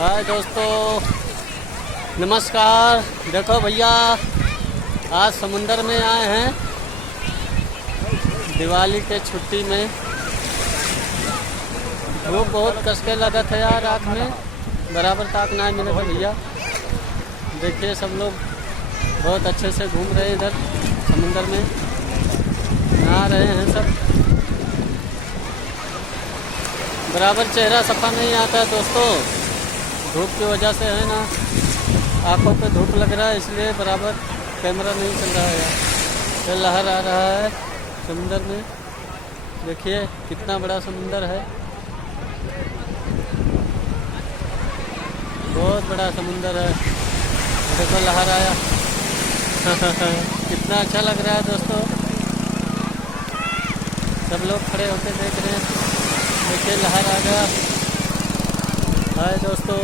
हाय दोस्तों, नमस्कार। देखो भैया, आज समुंदर में आए हैं दिवाली के छुट्टी में। धूप बहुत कस के लगा था यार, आँख में बराबर ताकना है मेरे को भैया। देखिए सब लोग बहुत अच्छे से घूम रहे हैं इधर समुंदर में, नहा रहे हैं सब। बराबर चेहरा सफा नहीं आता दोस्तों, धूप की वजह से है ना, आंखों पे धूप लग रहा है, इसलिए बराबर कैमरा नहीं चल रहा है यार। ये लहर आ रहा है समुंदर में, देखिए कितना बड़ा समुंदर है, बहुत बड़ा समुंदर है। देखो लहर आया कितना अच्छा लग रहा है दोस्तों। सब लोग खड़े होकर देख रहे हैं, देखिए लहर आ गया। हाय दोस्तों।